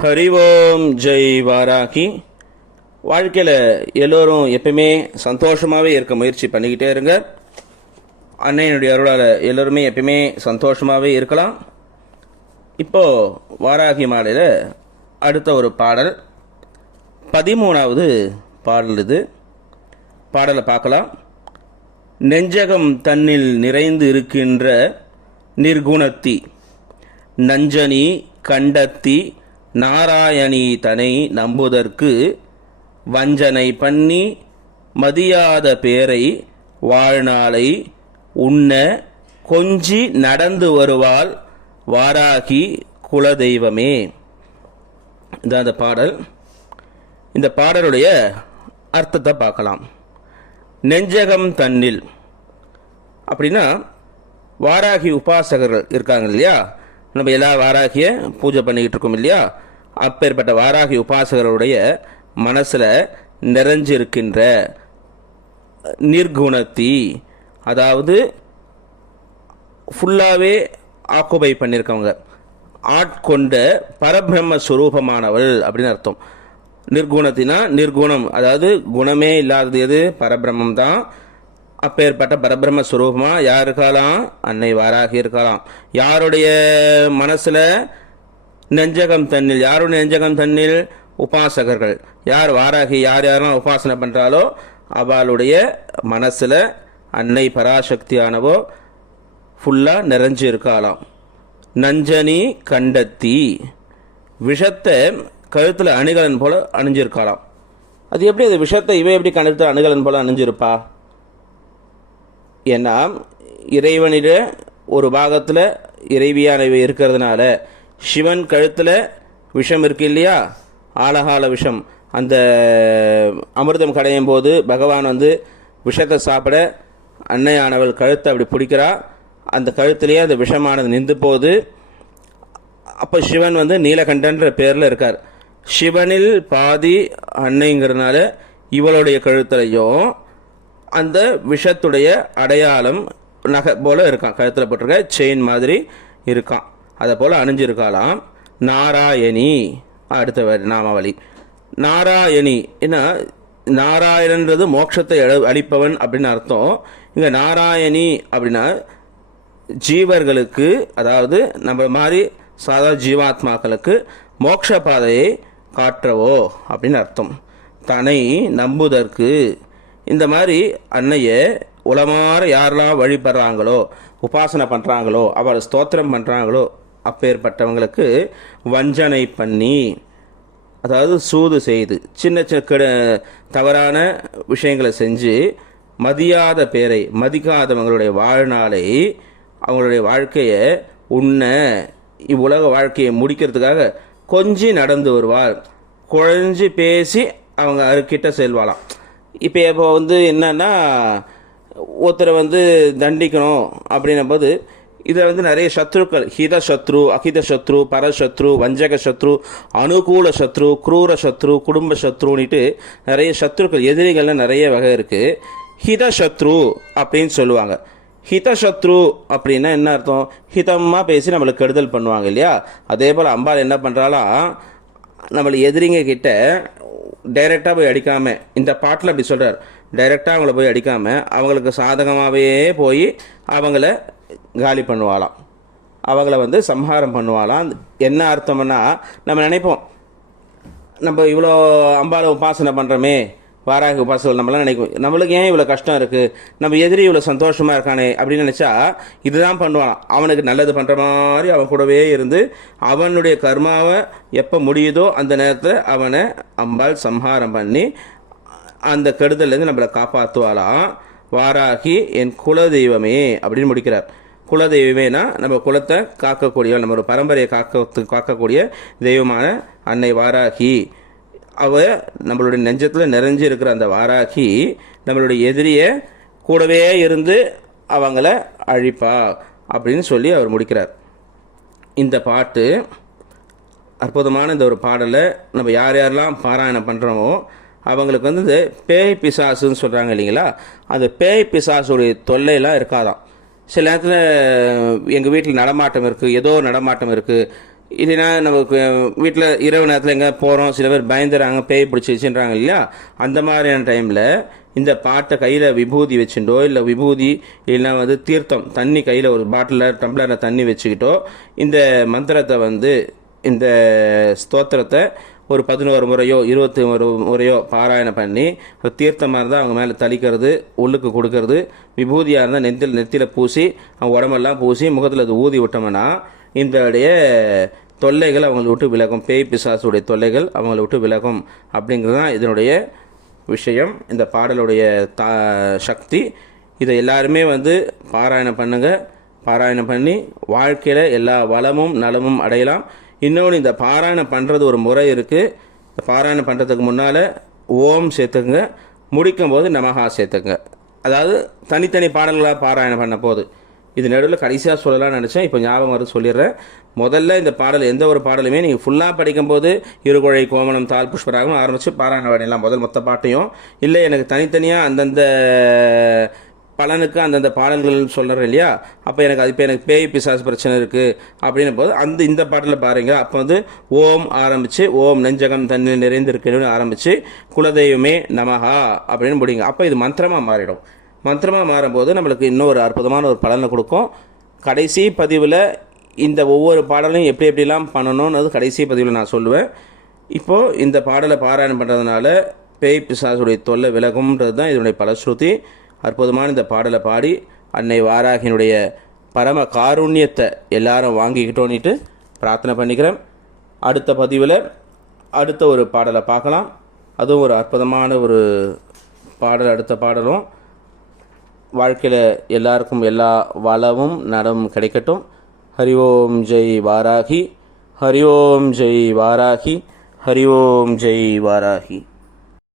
ஹரிவோம் ஜெய் வாராகி. வாழ்க்கையில் எல்லோரும் எப்பயுமே சந்தோஷமாகவே இருக்க முயற்சி பண்ணிக்கிட்டே இருங்க. அன்னையினுடைய அருளால் எல்லோருமே எப்பயுமே சந்தோஷமாகவே இருக்கலாம். இப்போது வாராகி மாலையில் அடுத்த ஒரு பாடல் 13வது பாடல். இது பாடலை பார்க்கலாம். நெஞ்சகம் தன்னில் நிறைந்து இருக்கின்ற நிர்குணத்தி நஞ்சனி கண்டத்தி நாராயணி தனை நம்புதற்கு வஞ்சனை பண்ணி மதியாத பேரை வாழ்நாளை உண்ண கொஞ்சி நடந்து வருவாள் வாராகி குலதெய்வமே. இதான் அந்த பாடல். இந்த பாடலுடைய அர்த்தத்தை பார்க்கலாம். நெஞ்சகம் தன்னில் அப்படின்னா வாராகி உபாசகர்கள் இருக்காங்க இல்லையா, நம்ம எல்லா வாராகிய பூஜை பண்ணிக்கிட்டு இருக்கோம் இல்லையா, அப்பேற்பட்ட வாராகி உபாசகருடைய மனசில் நிறைஞ்சிருக்கின்ற நிர்குணத்தி, அதாவது ஃபுல்லாகவே ஆக்குபை பண்ணியிருக்கவங்க, ஆட்கொண்ட பரபிரம்ம ஸ்வரூபமானவள் அப்படின்னு அர்த்தம். நிர்குணத்தினா நிர்குணம், அதாவது குணமே இல்லாதது எது? பரபிரம்மம் தான். அப்பேற்பட்ட பரபிரம்ம ஸ்வரூபமாக யார் இருக்கலாம்? அன்னை வாராகி இருக்கலாம். யாருடைய மனசில்? நெஞ்சகம் தன்னில். யாருடைய நெஞ்சகம் தன்னில்? உபாசகர்கள். யார் வாராகி யார் யாரும் உபாசனை பண்ணுறாலோ அவளுடைய மனசில் அன்னை பராசக்தியானவோ ஃபுல்லாக நிறைஞ்சு இருக்கலாம். நஞ்சனி கண்டத்தி, விஷத்தை கழுத்தில் அணிகலன் போல அணிஞ்சிருக்கலாம். அது எப்படி? அது விஷத்தை இவை எப்படி கழுத்தில் அணிகலன் போல அணிஞ்சிருப்பா? ஏன்னா இறைவனிட ஒரு பாகத்தில் இறைவியானவை இருக்கிறதுனால சிவன் கழுத்தில் விஷம் இருக்கு இல்லையா, ஆலகால விஷம். அந்த அமிர்தம் கடையும் போது பகவான் விஷத்தை சாப்பிட அன்னையானவள் கழுத்தை அப்படி பிடிக்கிறா. அந்த கழுத்திலேயே அந்த விஷமானது நின்று போகுது. அப்போ சிவன் நீலகண்டன்ற பேரில் இருக்கார். சிவனில் பாதி அன்னைங்கிறதுனால இவளுடைய கழுத்துலையும் அந்த விஷத்துடைய அடையாளம் நகை போல இருக்கான். கழுத்தில் போட்டிருக்க செயின் மாதிரி இருக்கான். அதை போல் அணிஞ்சிருக்கலாம். நாராயணி அடுத்த நாமாவளி. நாராயணி என்ன? நாராயணன்றது மோட்சத்தை அளிப்பவன் அப்படின்னு அர்த்தம். இங்கே நாராயணி அப்படின்னா ஜீவர்களுக்கு, அதாவது நம்ம மாதிரி சாதா ஜீவாத்மாக்களுக்கு மோட்ச பாதையை காற்றவோ அப்படின்னு அர்த்தம். தன்னை நம்புதற்கு, இந்த மாதிரி அன்னையை உலமாற யாரெல்லாம் வழிபடுறாங்களோ, உபாசனை பண்ணுறாங்களோ, அவளை ஸ்தோத்திரம் பண்ணுறாங்களோ, அப்பேற்பட்டவங்களுக்கு வஞ்சனை பண்ணி, அதாவது சூது செய்து சின்ன சின்ன தவறான விஷயங்களை செஞ்சு மதியாத பேரை, மதிக்காதவங்களுடைய வாழ்நாளை, அவங்களுடைய வாழ்க்கையை உண்ண, இவ்வுலக வாழ்க்கையை முடிக்கிறதுக்காக கொஞ்சி நடந்து வருவாள். குழஞ்சி பேசி அவங்க அருக்கிட்ட செல்வாளாம். இப்போ என்னன்னா ஒருத்தரை தண்டிக்கணும் அப்படின்னும் போது இதில் நிறைய சத்ருக்கள், ஹித சத்ரு, அகித சத்ரு, பரசத்ரு, வஞ்சக சத்ரு, அனுகூல சத்ரு, குரூர சத்ரு, குடும்ப சத்ருன்னுட்டு நிறைய சத்ருக்கள், எதிரிகள்லாம் நிறைய வகை இருக்குது. ஹித சத்ரு அப்படின்னு சொல்லுவாங்க. ஹித சத்ரு அப்படின்னா என்ன அர்த்தம்? ஹிதமாக பேசி நம்மளுக்கு கெடுதல் பண்ணுவாங்க இல்லையா. அதே போல் அம்பாள் என்ன பண்ணுறாலாம், நம்மளை எதிரிங்க கிட்ட டைரெக்டாக போய் அடிக்காமல், இந்த பாட்டில் அப்படி சொல்கிறார், டைரெக்டாக அவங்கள போய் அடிக்காமல் அவங்களுக்கு சாதகமாகவே போய் அவங்கள காலி பண்ணுவாளாம், அவங்கள சம்ஹாரம் பண்ணுவாளாம். என்ன அர்த்தம்னா, நம்ம நினைப்போம் நம்ம இவ்வளோ அம்பாளை உபாசனை பண்ணுறோமே, வாராகி உபாசனை, நம்மளாம் நினைக்கும் நம்மளுக்கு ஏன் இவ்வளோ கஷ்டம் இருக்குது, நம்ம எதிரி இவ்வளோ சந்தோஷமாக இருக்கானே அப்படின்னு நினச்சா இதுதான் பண்ணுவான். அவனுக்கு நல்லது பண்ணுற மாதிரி அவன் கூடவே இருந்து அவனுடைய கர்மாவை எப்போ முடியுதோ அந்த நேரத்தில் அவனை அம்பாள் சம்ஹாரம் பண்ணி அந்த கெடுதலேருந்து நம்மளை காப்பாற்றுவாளாம். வாராகி என் குலதெய்வமே அப்படின்னு முடிக்கிறார். குலதெய்வமேனா நம்ம குலத்தை காக்கக்கூடிய, நம்ம ஒரு பரம்பரையை காக்கக்கூடிய தெய்வமான அன்னை வாராகி. அவ நம்மளுடைய நெஞ்சத்தில் நிறைஞ்சு இருக்கிற அந்த வாராகி நம்மளுடைய எதிரியை கூடவே இருந்து அவங்கள அழிப்பா அப்படின்னு சொல்லி அவர் முடிக்கிறார். இந்த பாட்டு அற்புதமான இந்த ஒரு பாடலை நம்ம யார் யாரெல்லாம் பாராயணம் பண்ணுறோமோ அவங்களுக்கு இந்த பேய் பிசாசுன்னு சொல்கிறாங்க இல்லைங்களா, அந்த பேய் பிசாசுடைய தொல்லையெல்லாம் இருக்காதான். சில நேரத்தில் எங்கள் வீட்டில் நடமாட்டம் இருக்குது, ஏதோ நடமாட்டம் இருக்குது, இல்லைன்னா நமக்கு வீட்டில் இரவு நேரத்தில் எங்கே போகிறோம், சில பேர் பயந்துறாங்க, பேய் பிடிச்சி வச்சுன்றாங்க இல்லையா, அந்த மாதிரியான டைமில் இந்த பாட்டை கையில் விபூதி வச்சுட்டோ, இல்லை விபூதி இல்லைன்னா தீர்த்தம் தண்ணி கையில் ஒரு பாட்டிலில் டம்ளரில் தண்ணி வச்சுக்கிட்டோ இந்த மந்திரத்தை இந்த ஸ்தோத்திரத்தை ஒரு 11 முறையோ 21 முறையோ பாராயணம் பண்ணி தீர்த்தமாக இருந்தால் அவங்க மேலே தளிக்கிறது, உள்ளுக்கு கொடுக்கறது, விபூதியாக இருந்தால் நெத்தியில் பூசி அவங்க உடம்பெல்லாம் பூசி முகத்தில் அது ஊதி விட்டோம்னா இதனுடைய தொல்லைகள் அவங்களை விட்டு விலகும், பேய் பிசாசுடைய தொல்லைகள் அவங்களை விட்டு விலகும் அப்படிங்கிறது தான் இதனுடைய விஷயம். இந்த பாடலுடைய சக்தி. இதை எல்லாருமே பாராயணம் பண்ணுங்க. பாராயணம் பண்ணி வாழ்க்கையில் எல்லா வளமும் நலமும் அடையலாம். இன்னொன்று, இந்த பாராயணம் பண்ணுறது ஒரு முறை இருக்குது. இந்த பாராயணம் பண்ணுறதுக்கு முன்னால் ஓம் சேர்த்துக்குங்க, முடிக்கும் போது நமஹா சேர்த்துக்குங்க. அதாவது தனித்தனி பாடல்களாக பாராயணம் பண்ண போது இது நடுவில் கடைசியாக சொல்லலாம்னு நினச்சேன், இப்போ ஞாபகம் வருது சொல்லிடுறேன். முதல்ல இந்த பாடல் எந்த ஒரு பாடலுமே நீங்கள் ஃபுல்லாக படிக்கும்போது இருகுழை கோமணம் தால் புஷ்பராகம் ஆரம்பித்து பாராயணம் பண்ணிடலாம் முதல் மொத்த பாட்டையும். இல்லை எனக்கு தனித்தனியாக அந்தந்த பலனுக்கு அந்தந்த பாடல்கள் சொல்கிறேன் இல்லையா, அப்போ எனக்கு பேய் பிசாசு பிரச்சனை இருக்குது அப்படின்னும் போது இந்த பாட்டில் பாருங்க. அப்போ ஓம் ஆரம்பித்து ஓம் நெஞ்சகம் தண்ணில் நிறைந்திருக்கணும்னு ஆரம்பித்து குலதெய்வமே நமஹா அப்படின்னு முடியுங்க. அப்போ இது மந்திரமாக மாறிடும். மந்திரமாக மாறும்போது நம்மளுக்கு இன்னும் ஒரு அற்புதமான ஒரு பலனை கொடுக்கும். கடைசி பதிவில் இந்த ஒவ்வொரு பாடலையும் எப்படிலாம் பண்ணணும்னு கடைசி பதிவில் நான் சொல்லுவேன். இப்போது இந்த பாடலை பாராயணம் பண்ணுறதுனால பேய் பிசாசுடைய தொல்லை விலகும்ன்றது தான் இதனுடைய பலஸ்ருதி. அற்புதமான இந்த பாடலை பாடி அன்னை வாராகினுடைய பரம காருண்யத்தை எல்லாரும் வாங்கிக்கிட்டோன்னிட்டு பிரார்த்தனை பண்ணிக்கிறேன். அடுத்த பதிவில் அடுத்த ஒரு பாடலை பார்க்கலாம். அதுவும் ஒரு அற்புதமான ஒரு பாடல். அடுத்த பாடலும் வாழ்க்கையில் எல்லாருக்கும் எல்லா வளமும் நலமும் கிடைக்கட்டும். ஹரி ஓம் ஜெய் வாராகி, ஹரி ஓம் ஜெய் வாராகி, ஹரி ஓம் ஜெய் வாராகி.